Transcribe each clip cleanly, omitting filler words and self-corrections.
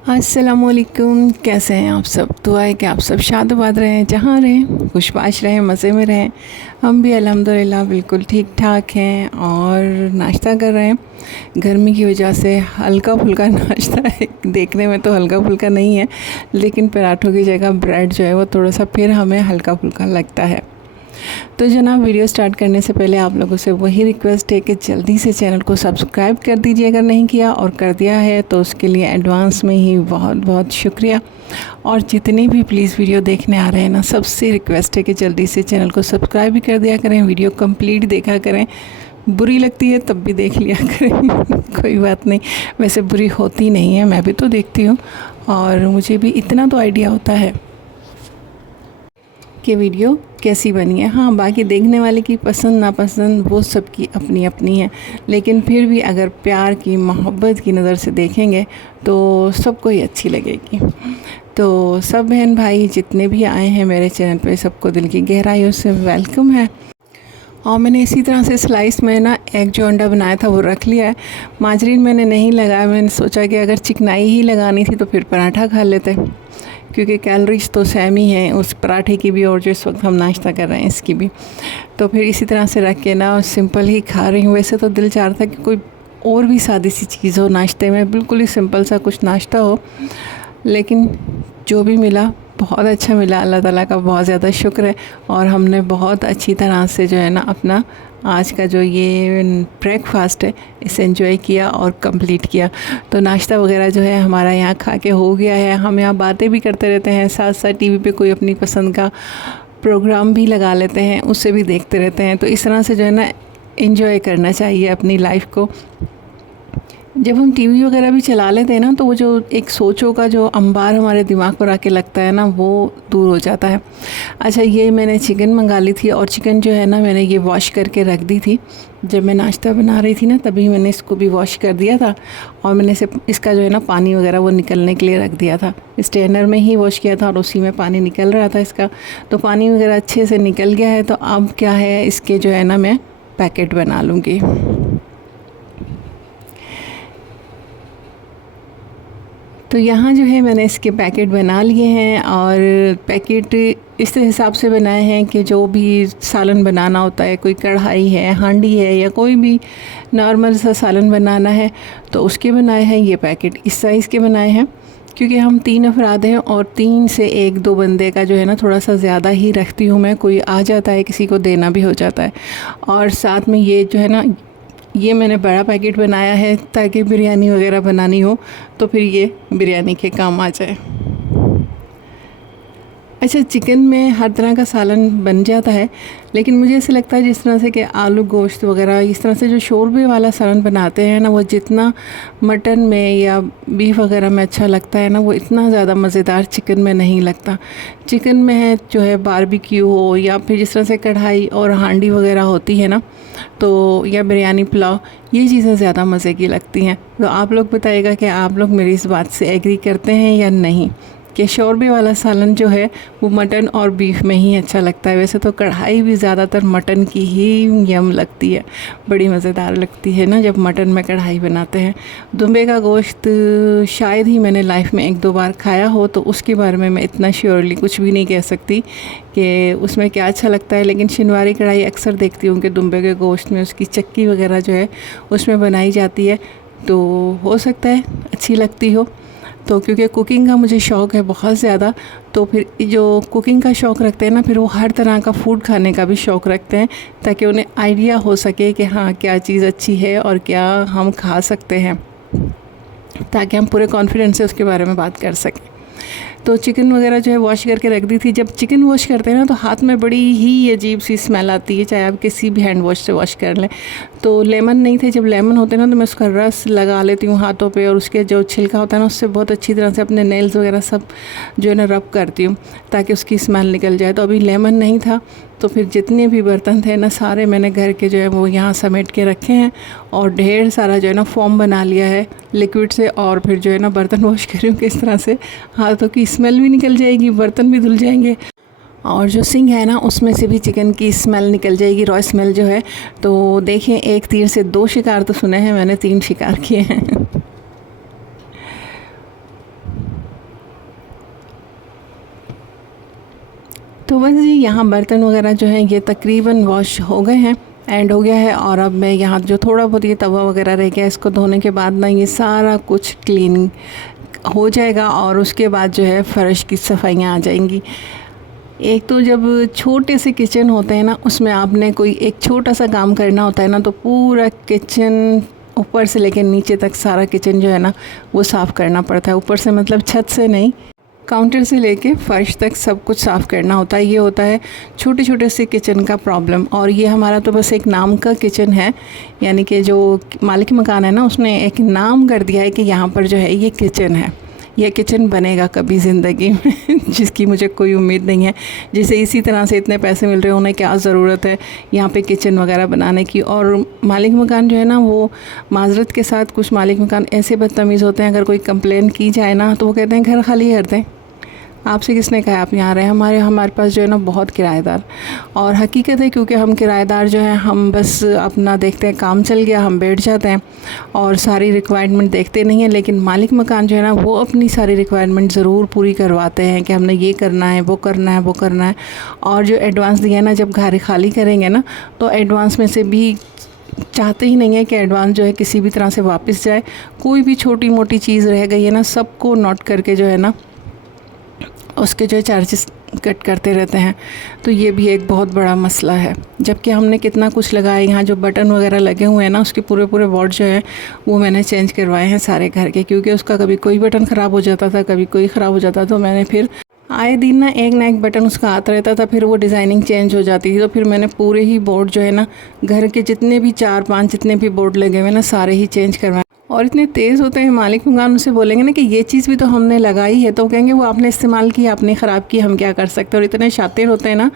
अस्सलामुअलैकुम, कैसे हैं आप सब। दुआ है कि आप सब शादबाद रहें, जहाँ रहें खुशबाश रहें, मज़े में रहें। हम भी अल्हम्दुलिल्लाह बिल्कुल ठीक ठाक हैं और नाश्ता कर रहे हैं। गर्मी की वजह से हल्का फुल्का नाश्ता है, देखने में तो हल्का फुल्का नहीं है, लेकिन पराठों की जगह ब्रेड जो है वो थोड़ा सा फिर हमें हल्का फुल्का लगता है। तो जनाब, वीडियो स्टार्ट करने से पहले आप लोगों से वही रिक्वेस्ट है कि जल्दी से चैनल को सब्सक्राइब कर दीजिए अगर नहीं किया, और कर दिया है तो उसके लिए एडवांस में ही बहुत बहुत शुक्रिया। और जितने भी प्लीज़ वीडियो देखने आ रहे हैं ना, सबसे रिक्वेस्ट है कि जल्दी से चैनल को सब्सक्राइब भी कर दिया करें, वीडियो कंप्लीट देखा करें। बुरी लगती है तब भी देख लिया करें कोई बात नहीं, वैसे बुरी होती नहीं है, मैं भी तो देखती हूँ और मुझे भी इतना तो आइडिया होता है कि वीडियो कैसी बनी है। हाँ, बाकी देखने वाले की पसंद नापसंद वो सबकी अपनी अपनी है, लेकिन फिर भी अगर प्यार की मोहब्बत की नज़र से देखेंगे तो सबको ही अच्छी लगेगी। तो सब बहन भाई जितने भी आए हैं मेरे चैनल पे, सबको दिल की गहराइयों से वेलकम है। और मैंने इसी तरह से स्लाइस में ना एग जो अंडा बनाया था वो रख लिया है। माजरीन मैंने नहीं लगाया, मैंने सोचा कि अगर चिकनाई ही लगानी थी तो फिर पराठा खा लेते, क्योंकि कैलोरीज तो सेम ही है उस पराठे की भी और जिस वक्त हम नाश्ता कर रहे हैं इसकी भी। तो फिर इसी तरह से रख के ना सिंपल ही खा रही हूँ। वैसे तो दिल चाह रहा था कि कोई और भी सादी सी चीज़ हो नाश्ते में, बिल्कुल ही सिंपल सा कुछ नाश्ता हो, लेकिन जो भी मिला बहुत अच्छा मिला। अल्लाह ताला का बहुत ज़्यादा शुक्र है। और हमने बहुत अच्छी तरह से जो है ना अपना आज का जो ये ब्रेकफास्ट है इसे एंजॉय किया और कंप्लीट किया। तो नाश्ता वगैरह जो है हमारा यहाँ खा के हो गया है। हम यहाँ बातें भी करते रहते हैं, साथ साथ टीवी पे कोई अपनी पसंद का प्रोग्राम भी लगा लेते हैं, उससे भी देखते रहते हैं। तो इस तरह से जो है ना एंजॉय करना चाहिए अपनी लाइफ को। जब हम टीवी वगैरह भी चला लेते हैं ना, तो वो जो एक सोचों का जो अंबार हमारे दिमाग पर आके लगता है ना, वो दूर हो जाता है। अच्छा, ये मैंने चिकन मंगा ली थी और चिकन जो है ना मैंने ये वॉश करके रख दी थी। जब मैं नाश्ता बना रही थी ना तभी मैंने इसको भी वॉश कर दिया था, और मैंने इसका जो है ना पानी वगैरह वो निकलने के लिए रख दिया था। स्ट्रेनर में ही वॉश किया था और उसी में पानी निकल रहा था इसका। तो पानी वगैरह अच्छे से निकल गया है। तो अब क्या है, इसके जो है ना मैं पैकेट बना लूँगी। तो यहाँ जो है मैंने इसके पैकेट बना लिए हैं, और पैकेट इस हिसाब से बनाए हैं कि जो भी सालन बनाना होता है, कोई कढ़ाई है, हांडी है, या कोई भी नॉर्मल सा सालन बनाना है तो उसके बनाए हैं। ये पैकेट इस साइज़ के बनाए हैं क्योंकि हम 3 अफराद हैं और 3 से 1-2 बंदे का जो है ना थोड़ा सा ज़्यादा ही रखती हूँ मैं। कोई आ जाता है, किसी को देना भी हो जाता है। और साथ में ये जो है ना, ये मैंने बड़ा पैकेट बनाया है ताकि बिरयानी वगैरह बनानी हो तो फिर ये बिरयानी के काम आ जाए। अच्छा, चिकन में हर तरह का सालन बन जाता है, लेकिन मुझे ऐसे लगता है जिस तरह से कि आलू गोश्त वगैरह इस तरह से जो शोरबे वाला सालन बनाते हैं ना, वो जितना मटन में या बीफ वगैरह में अच्छा लगता है ना, वो इतना ज़्यादा मज़ेदार चिकन में नहीं लगता। चिकन में है जो है बारबेक्यू हो, या फिर जिस तरह से कढ़ाई और हांडी वगैरह होती है ना, तो या बिरयानी पुलाव, ये चीज़ें ज़्यादा मज़े की लगती हैं। तो आप लोग बताइएगा कि आप लोग मेरी इस बात से एग्री करते हैं या नहीं, कि शोरबे वाला सालन जो है वो मटन और बीफ में ही अच्छा लगता है। वैसे तो कढ़ाई भी ज़्यादातर मटन की ही यम लगती है, बड़ी मज़ेदार लगती है ना जब मटन में कढ़ाई बनाते हैं। दुम्बे का गोश्त शायद ही मैंने लाइफ में 1-2 बार खाया हो, तो उसके बारे में मैं इतना श्योरली कुछ भी नहीं कह सकती कि उसमें क्या अच्छा लगता है। लेकिन शिनवारी कढ़ाई अक्सर देखती हूँ कि दुम्बे के गोश्त में उसकी चक्की वगैरह जो है उसमें बनाई जाती है, तो हो सकता है अच्छी लगती हो। तो क्योंकि कुकिंग का मुझे शौक़ है बहुत ज़्यादा, तो फिर जो कुकिंग का शौक़ रखते हैं ना, फिर वो हर तरह का फ़ूड खाने का भी शौक़ रखते हैं, ताकि उन्हें आइडिया हो सके कि हाँ क्या चीज़ अच्छी है और क्या हम खा सकते हैं, ताकि हम पूरे कॉन्फिडेंस से उसके बारे में बात कर सकें। तो चिकन वगैरह जो है वॉश करके रख दी थी। जब चिकन वॉश करते हैं ना तो हाथ में बड़ी ही अजीब सी स्मेल आती है, चाहे आप किसी भी हैंड वॉश से वॉश कर लें। तो लेमन नहीं थे, जब लेमन होते हैं ना तो मैं उसका रस लगा लेती हूँ हाथों पे, और उसके जो छिलका होता है ना उससे बहुत अच्छी तरह से अपने नेल्स वगैरह सब जो है ना रब करती हूँ ताकि उसकी स्मेल निकल जाए। तो अभी लेमन नहीं था, तो फिर जितने भी बर्तन थे ना सारे मैंने घर के जो है वो यहाँ समेट के रखे हैं, और ढेर सारा जो है ना फॉर्म बना लिया है लिक्विड से। और फिर जो है ना बर्तन वॉश कर रही हूँ किस तरह से, हाथों की स्मेल भी निकल जाएगी, बर्तन भी धुल जाएंगे, और जो सिंक है ना उसमें से भी चिकन की स्मेल निकल जाएगी, रॉ स्मेल जो है। तो देखिए, 1 तीर से 2 शिकार तो सुने हैं मैंने, 3 शिकार किए हैं तो बस जी यहाँ बर्तन वगैरह जो हैं ये तकरीबन वॉश हो गए हैं, एंड हो गया है। और अब मैं यहाँ जो थोड़ा बहुत ये तवा वगैरह रह गया, इसको धोने के बाद ना ये सारा कुछ क्लीन हो जाएगा और उसके बाद जो है फ़र्श की सफाइयाँ आ जाएंगी। एक तो जब छोटे से किचन होते हैं ना, उसमें आपने कोई एक छोटा सा काम करना होता है ना, तो पूरा किचन ऊपर से लेकर नीचे तक सारा किचन जो है ना वो साफ़ करना पड़ता है। ऊपर से मतलब छत से नहीं, काउंटर से लेके फ़र्श तक सब कुछ साफ़ करना होता है। ये होता है छोटे छोटे से किचन का प्रॉब्लम। और ये हमारा तो बस एक नाम का किचन है, यानी कि जो मालिक मकान है ना, उसने एक नाम कर दिया है कि यहाँ पर जो है ये किचन है। यह किचन बनेगा कभी ज़िंदगी में जिसकी मुझे कोई उम्मीद नहीं है। जिसे इसी तरह से इतने पैसे मिल रहे हैं, उन्हें क्या ज़रूरत है यहाँ पे किचन वगैरह बनाने की। और मालिक मकान जो है ना, वो माजरत के साथ कुछ मालिक मकान ऐसे बदतमीज़ होते हैं, अगर कोई कंप्लेन की जाए ना तो वो कहते हैं घर खाली कर दें। आपसे किसने कहा आप यहाँ रहे? हमारे पास जो है ना बहुत किराएदार, और हकीकत है क्योंकि हम किराएदार जो हैं, हम बस अपना देखते हैं काम चल गया, हम बैठ जाते हैं और सारी रिक्वायरमेंट देखते नहीं हैं। लेकिन मालिक मकान जो है ना, वो अपनी सारी रिक्वायरमेंट ज़रूर पूरी करवाते हैं कि हमने ये करना है, वो करना है, वो करना है। और जो एडवांस दिया है ना, जब घर खाली करेंगे ना, तो एडवांस में से भी चाहते ही नहीं है कि एडवांस जो है किसी भी तरह से वापस जाए। कोई भी छोटी मोटी चीज़ रह गई है ना, सबको नोट करके जो है ना उसके जो चार्जेस कट करते रहते हैं। तो ये भी एक बहुत बड़ा मसला है, जबकि हमने कितना कुछ लगाया। यहाँ जो बटन वगैरह लगे हुए हैं ना, उसके पूरे बोर्ड जो हैं वो मैंने चेंज करवाए हैं सारे घर के, क्योंकि उसका कभी कोई बटन ख़राब हो जाता था, कभी कोई ख़राब हो जाता। तो मैंने फिर आए दिन ना एक एक बटन उसका आता रहता था, फिर वो डिज़ाइनिंग चेंज हो जाती थी। तो फिर मैंने पूरे ही बोर्ड जो है ना, घर के जितने भी 4-5 जितने भी बोर्ड लगे हुए ना, सारे ही चेंज करवाए। और इतने तेज़ होते हैं मालिक मकान, उनसे बोलेंगे ना कि ये चीज़ भी तो हमने लगाई है, तो कहेंगे वो आपने इस्तेमाल की, आपने ख़राब की, हम क्या कर सकते हैं। और इतने शातिर होते हैं ना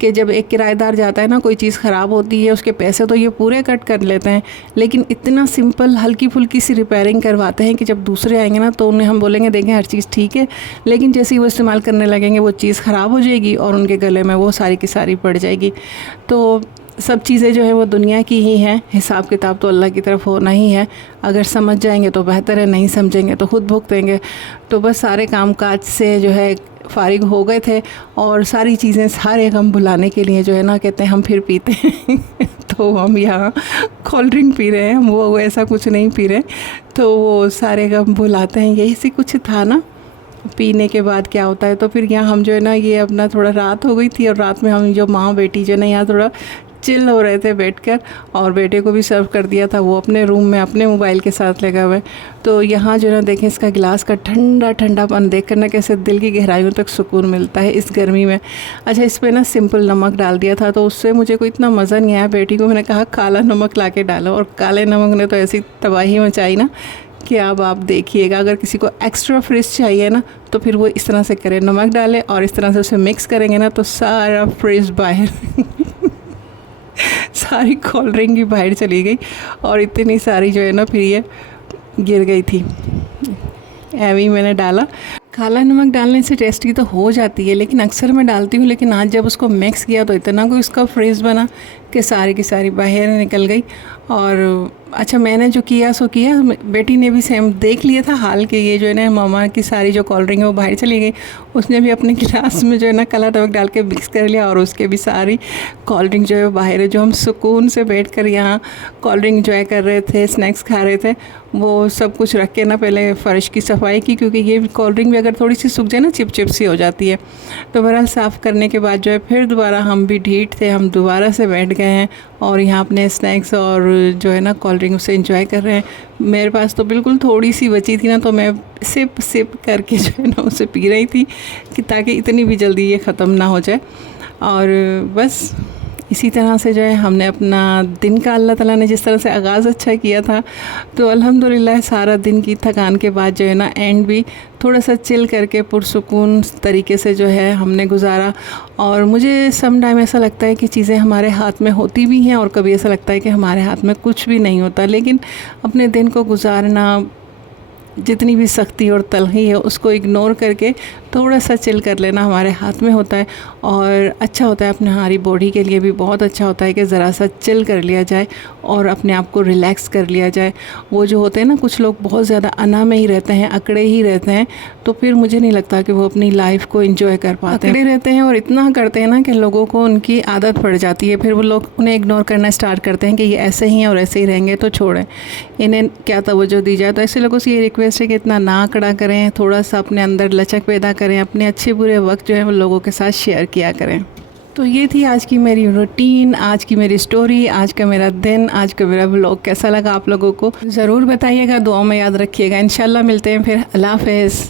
कि जब एक किराएदार जाता है ना, कोई चीज़ ख़राब होती है, उसके पैसे तो ये पूरे कट कर लेते हैं, लेकिन इतना सिंपल हल्की फुल्की सी रिपेयरिंग करवाते हैं कि जब दूसरे आएंगे ना तो उन्हें हम बोलेंगे देखें हर चीज़ ठीक है, लेकिन जैसे ही वो इस्तेमाल करने लगेंगे वो चीज़ ख़राब हो जाएगी और उनके गले में वो सारी की सारी पड़ जाएगी। तो सब चीज़ें जो है वो दुनिया की ही हैं, हिसाब किताब तो अल्लाह की तरफ होना ही है। अगर समझ जाएंगे तो बेहतर है, नहीं समझेंगे तो खुद भुगतेंगे। तो बस सारे कामकाज से जो है फ़ारिग हो गए थे, और सारी चीज़ें सारे गम भुलाने के लिए जो है ना, कहते हैं हम फिर पीते हैं तो हम यहाँ कोल्ड ड्रिंक पी रहे हैं, वो ऐसा कुछ नहीं पी रहे। तो वो सारे गम भुलाते हैं, यही से कुछ था ना। पीने के बाद क्या होता है, तो फिर यहाँ हम जो है ना, ये अपना थोड़ा रात हो गई थी, और रात में हम जो माँ बेटी जो है ना, यहाँ थोड़ा चिल हो रहे थे बैठकर, और बेटे को भी सर्व कर दिया था, वो अपने रूम में अपने मोबाइल के साथ लगा हुआ है। तो यहाँ जो ना देखें, इसका गिलास का ठंडा ठंडापन देख कर ना कैसे दिल की गहराइयों तक सुकून मिलता है इस गर्मी में। अच्छा, इस पर ना सिंपल नमक डाल दिया था, तो उससे मुझे कोई इतना मज़ा नहीं आया। बेटी को मैंने कहा काला नमक ला के डालो, और काले नमक ने तो ऐसी तबाही मचाई ना कि अब आप देखिएगा। अगर किसी को एक्स्ट्रा फ्रिज चाहिए ना, तो फिर वो इस तरह से करें, नमक डालें और इस तरह से उसे मिक्स करेंगे ना, तो सारा फ्रिज बाहर सारी कोल्ड ड्रिंक की बाहर चली गई, और इतनी सारी जो है ना फिर ये गिर गई थी। एवी मैंने डाला। काला नमक डालने से टेस्टी तो हो जाती है, लेकिन अक्सर मैं डालती हूँ, लेकिन आज जब उसको मिक्स किया तो इतना कोई उसका फ्रेज़ बना कि सारी की सारी बाहर निकल गई। और अच्छा, मैंने जो किया सो किया, बेटी ने भी सेम देख लिया था हाल के, ये जो है ना मामा की सारी जो कोल्ड ड्रिंक है वो बाहर चली गई। उसने भी अपने गिलास में जो है ना काला नमक डाल के मिक्स कर लिया, और उसके भी सारी कोल्ड ड्रिंक जो है बाहर है। जो हम सुकून से बैठ कर यहाँ कोल्ड ड्रिंक इंजॉय कर रहे थे, स्नैक्स खा रहे थे, वो सब कुछ रख के ना पहले फ़र्श की सफाई की, क्योंकि ये कोल्ड ड्रिंक भी अगर थोड़ी सी सूख जाए ना, चिप चिप सी हो जाती है। तो बहरहाल साफ़ करने के बाद जो है फिर दोबारा, हम भी ढीठ थे, हम दोबारा से बैठ गए हैं और यहाँ अपने स्नैक्स और जो है ना कोल्ड ड्रिंक उसे एंजॉय कर रहे हैं। मेरे पास तो बिल्कुल थोड़ी सी बची थी ना, तो मैं सिप करके जो है ना उसे पी रही थी, कि ताकि इतनी भी जल्दी ये ख़त्म ना हो जाए। और बस इसी तरह से जो है हमने अपना दिन का, अल्लाह ताला ने जिस तरह से आगाज़ अच्छा किया था, तो अल्हम्दुलिल्लाह सारा दिन की थकान के बाद जो है ना एंड भी थोड़ा सा चिल करके पुरसुकून तरीके से जो है हमने गुजारा। और मुझे सम टाइम ऐसा लगता है कि चीज़ें हमारे हाथ में होती भी हैं, और कभी ऐसा लगता है कि हमारे हाथ में कुछ भी नहीं होता। लेकिन अपने दिन को गुजारना, जितनी भी सख्ती और तलखी है उसको इग्नोर करके थोड़ा सा चिल कर लेना हमारे हाथ में होता है। और अच्छा होता है अपने हमारी बॉडी के लिए भी बहुत अच्छा होता है कि ज़रा सा चिल कर लिया जाए और अपने आप को रिलैक्स कर लिया जाए। वो जो होते हैं ना, कुछ लोग बहुत ज़्यादा अना में ही रहते हैं, अकड़े ही रहते हैं, तो फिर मुझे नहीं लगता कि वो अपनी लाइफ को एंजॉय कर पाते हैं। अकड़े रहते हैं और इतना करते हैं ना कि लोगों को उनकी आदत पड़ जाती है, फिर वो लोग उन्हें इग्नोर करना स्टार्ट करते हैं कि ये ऐसे ही हैं और ऐसे ही रहेंगे तो छोड़ें, इन्हें क्या तवज्जो दी जाए। तो ऐसे लोगों से ये रिक्वेस्ट है कि इतना ना अकड़ा करें, थोड़ा सा अपने अंदर लचक पैदा करें, अपने अच्छे बुरे वक्त जो है वो लोगों के साथ शेयर किया करें। तो ये थी आज की मेरी रूटीन, आज की मेरी स्टोरी, आज का मेरा दिन, आज का मेरा व्लॉग कैसा लगा आप लोगों को ज़रूर बताइएगा, दुआओं में याद रखिएगा। इंशाल्लाह मिलते हैं फिर। अल्लाह हाफ़िज़।